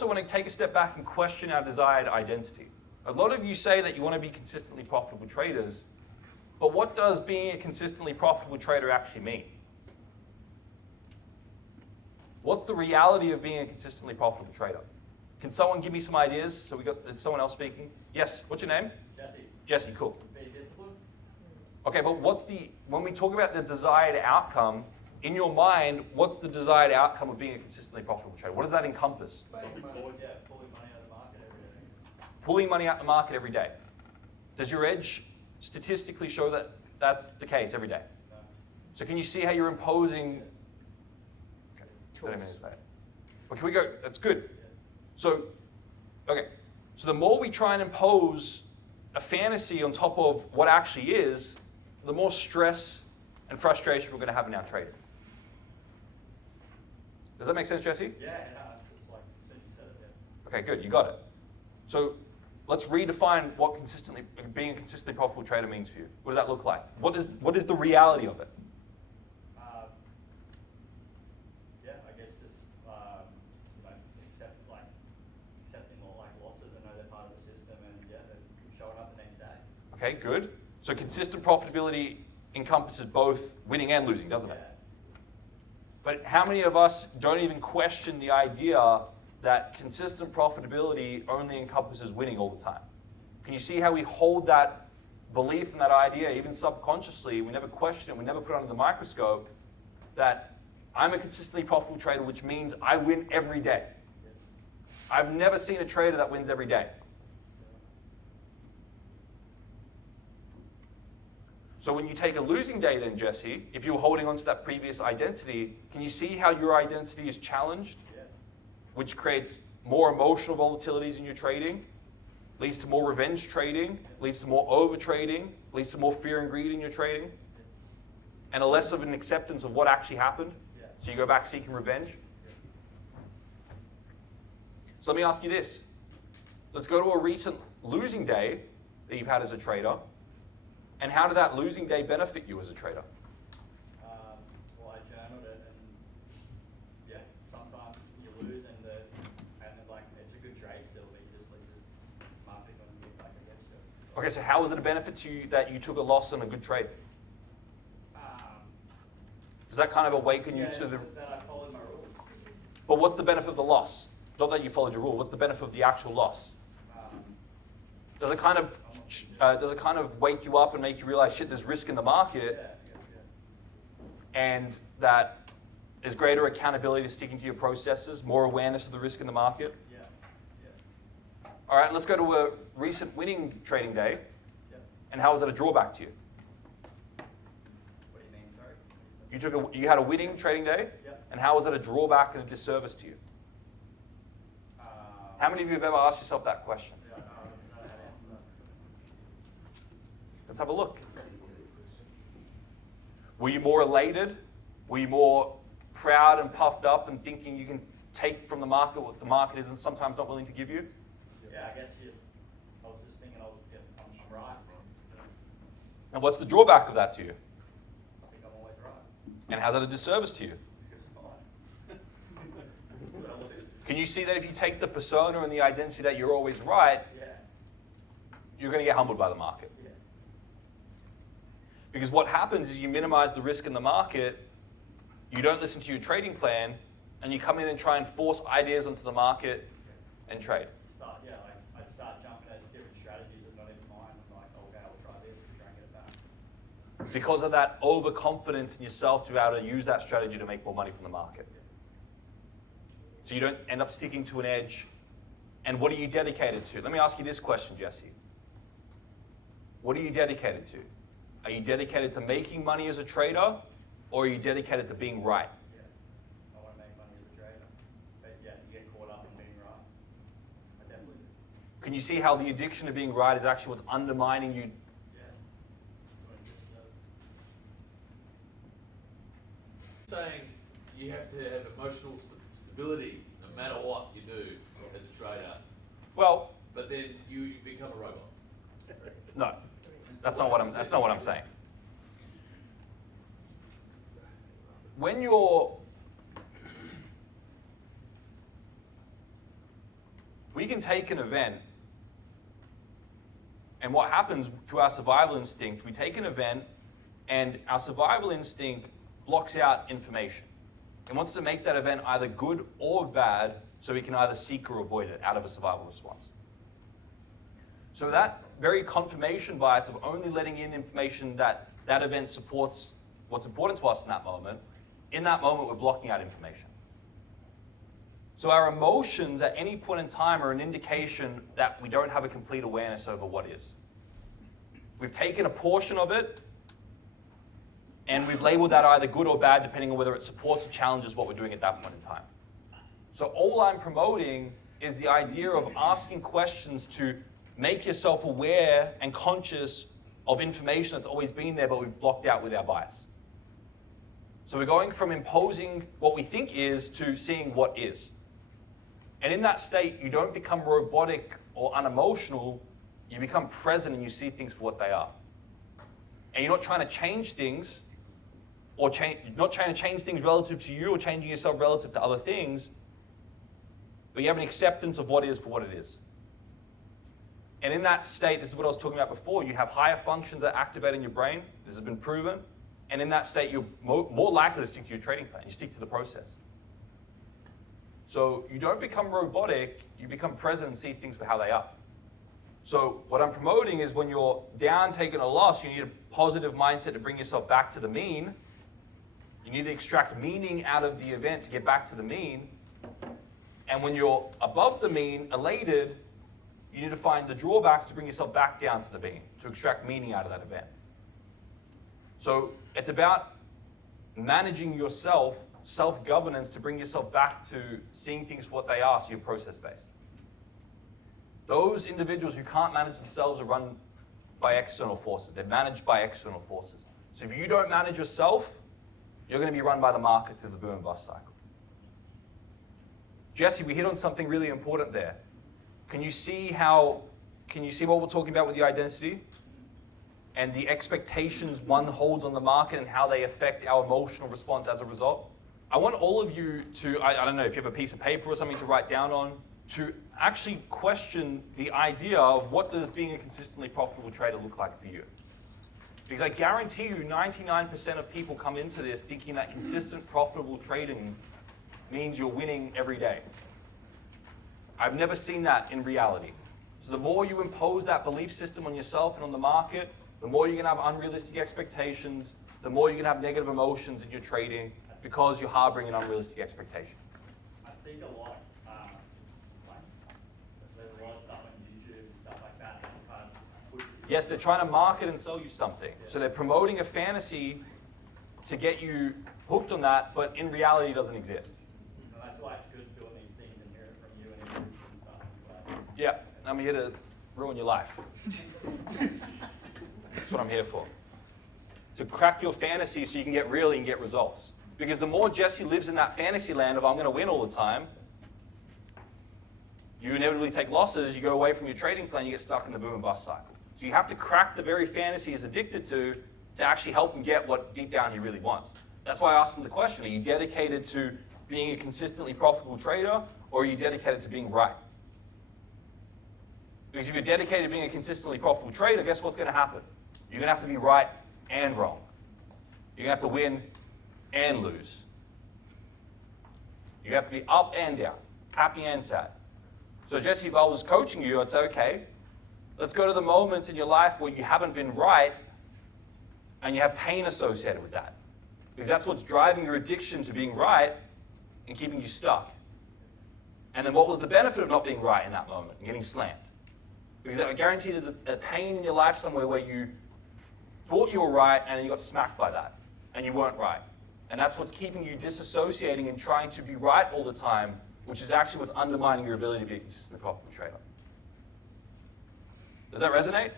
also want to take a step back and question our desired identity. A lot of you say that you want to be consistently profitable traders, but what does being a consistently profitable trader actually mean? What's the reality of being a consistently profitable trader? Can someone give me some ideas? So we got someone else speaking. Yes, what's your name? Jesse. Jesse, cool. Be disciplined. Okay, but when we talk about the desired outcome, in your mind, what's the desired outcome of being a consistently profitable trader? What does that encompass? Pulling money out of the market every day. Pulling money out of the market every day. Does your edge statistically show that that's the case every day? No. So can you see how you're imposing? Okay, 30 minutes later. Well, can we go? That's good. Yeah. So, okay. So the more we try and impose a fantasy on top of what actually is, the more stress and frustration we're going to have in our trading. Does that make sense, Jesse? Yeah, it's like you said it, yeah. Okay, good. You got it. So let's redefine what being a consistently profitable trader means for you. What does that look like? What is the reality of it? Yeah, I guess just accepting losses and know they're part of the system, and yeah, they're showing up the next day. Okay, good. So consistent profitability encompasses both winning and losing, doesn't it? Yeah. But how many of us don't even question the idea that consistent profitability only encompasses winning all the time? Can you see how we hold that belief and that idea, even subconsciously, we never question it, we never put it under the microscope, that I'm a consistently profitable trader, which means I win every day. I've never seen a trader that wins every day. So when you take a losing day then, Jesse, if you're holding on to that previous identity, can you see how your identity is challenged? Yeah. Which creates more emotional volatilities in your trading, leads to more revenge trading, leads to more over trading, leads to more fear and greed in your trading, and a less of an acceptance of what actually happened. Yeah. So you go back seeking revenge. So let me ask you this. Let's go to a recent losing day that you've had as a trader. And how did that losing day benefit you as a trader? Well, I journaled it, and yeah, sometimes you lose, and it's a good trade still, but you just leave this market going to get back against you. Okay, so how was it a benefit to you that you took a loss on a good trade? Does that kind of awaken you to the? That I followed my rules. But what's the benefit of the loss? Not that you followed your rule. What's the benefit of the actual loss? Does it kind of wake you up and make you realize, shit, there's risk in the market, and that there's greater accountability to sticking to your processes, more awareness of the risk in the market? Yeah. All right, let's go to a recent winning trading day. Yeah. And how was that a drawback to you? What do you mean, sorry? You had a winning trading day, Yeah. and how was that a drawback and a disservice to you? How many of you have ever asked yourself that question? Yeah, I don't know how to answer that. Let's have a look. Were you more elated? Were you more proud and puffed up and thinking you can take from the market what the market is and sometimes not willing to give you? Yeah, I guess I was just thinking I'm right. And what's the drawback of that to you? I think I'm always right. And how's that a disservice to you? Because I'm right. Can you see that if you take the persona and the identity that you're always right, Yeah. you're going to get humbled by the market? Yeah. Because what happens is you minimize the risk in the market, you don't listen to your trading plan, and you come in and try and force ideas onto the market and trade. I'd start jumping at different strategies that not even mine. I'm like, okay, I'll try this to try and get it back. Because of that overconfidence in yourself to be able to use that strategy to make more money from the market. So you don't end up sticking to an edge. And what are you dedicated to? Let me ask you this question, Jesse. What are you dedicated to? Are you dedicated to making money as a trader, or are you dedicated to being right? Yeah. I want to make money as a trader. But yeah, you get caught up in being right. I definitely do. Can you see how the addiction to being right is actually what's undermining you? Yeah. Saying you have to have emotional stability no matter what you do as a trader, Well, but then you become a robot. no. That's not what I'm saying. When you're we can take an event, and what happens to our survival instinct, we take an event, and our survival instinct blocks out information. It wants to make that event either good or bad, so we can either seek or avoid it out of a survival response. So that very confirmation bias of only letting in information that that event supports what's important to us in that moment we're blocking out information. So our emotions at any point in time are an indication that we don't have a complete awareness over what is. We've taken a portion of it, and we've labeled that either good or bad, depending on whether it supports or challenges what we're doing at that point in time. So all I'm promoting is the idea of asking questions to make yourself aware and conscious of information that's always been there, but we've blocked out with our bias. So we're going from imposing what we think is to seeing what is. And in that state, you don't become robotic or unemotional, you become present and you see things for what they are. And you're not trying to change things, or not trying to change things relative to you or changing yourself relative to other things, but you have an acceptance of what is for what it is. And in that state, this is what I was talking about before, you have higher functions that activate in your brain. This has been proven. And in that state, you're more likely to stick to your trading plan. You stick to the process. So you don't become robotic, you become present and see things for how they are. So what I'm promoting is when you're down, taking a loss, you need a positive mindset to bring yourself back to the mean. You need to extract meaning out of the event to get back to the mean. And when you're above the mean, elated, you need to find the drawbacks to bring yourself back down to the mean, to extract meaning out of that event. So it's about managing yourself, self-governance, to bring yourself back to seeing things for what they are, so you're process-based. Those individuals who can't manage themselves are run by external forces. They're managed by external forces. So if you don't manage yourself, you're going to be run by the market through the boom and bust cycle. Jessie, we hit on something really important there. Can you see what we're talking about with the identity? And the expectations one holds on the market and how they affect our emotional response as a result? I want all of you to, I don't know if you have a piece of paper or something to write down on, to actually question the idea of what does being a consistently profitable trader look like for you. Because I guarantee you 99% of people come into this thinking that consistent profitable trading means you're winning every day. I've never seen that in reality. So the more you impose that belief system on yourself and on the market, the more you're going to have unrealistic expectations, the more you're going to have negative emotions in your trading because you're harboring an unrealistic expectation. I think a lot, like, there's a lot of stuff on YouTube and stuff like that that kind of pushes you. Yes, they're trying to market and sell you something. Yeah. So they're promoting a fantasy to get you hooked on that, but in reality it doesn't exist. And that's why it's good doing these things and hearing it from you and your group and stuff. It's like, yeah, I'm here to ruin your life. That's what I'm here for. To crack your fantasy so you can get real and get results. Because the more Jessie lives in that fantasy land of I'm going to win all the time, you inevitably take losses, you go away from your trading plan, you get stuck in the boom and bust cycle. So you have to crack the very fantasy he's addicted to actually help him get what deep down he really wants. That's why I asked him the question, are you dedicated to being a consistently profitable trader, or are you dedicated to being right? Because if you're dedicated to being a consistently profitable trader, guess what's going to happen? You're going to have to be right and wrong. You're going to have to win and lose. You have to be up and down, happy and sad. So Jessie, if I was coaching you, I'd say, okay, let's go to the moments in your life where you haven't been right and you have pain associated with that. Because that's what's driving your addiction to being right and keeping you stuck. And then what was the benefit of not being right in that moment and getting slammed? Because I guarantee there's a pain in your life somewhere where you thought you were right and you got smacked by that and you weren't right. And that's what's keeping you disassociating and trying to be right all the time, which is actually what's undermining your ability to be a consistent profitable trader. Does that resonate?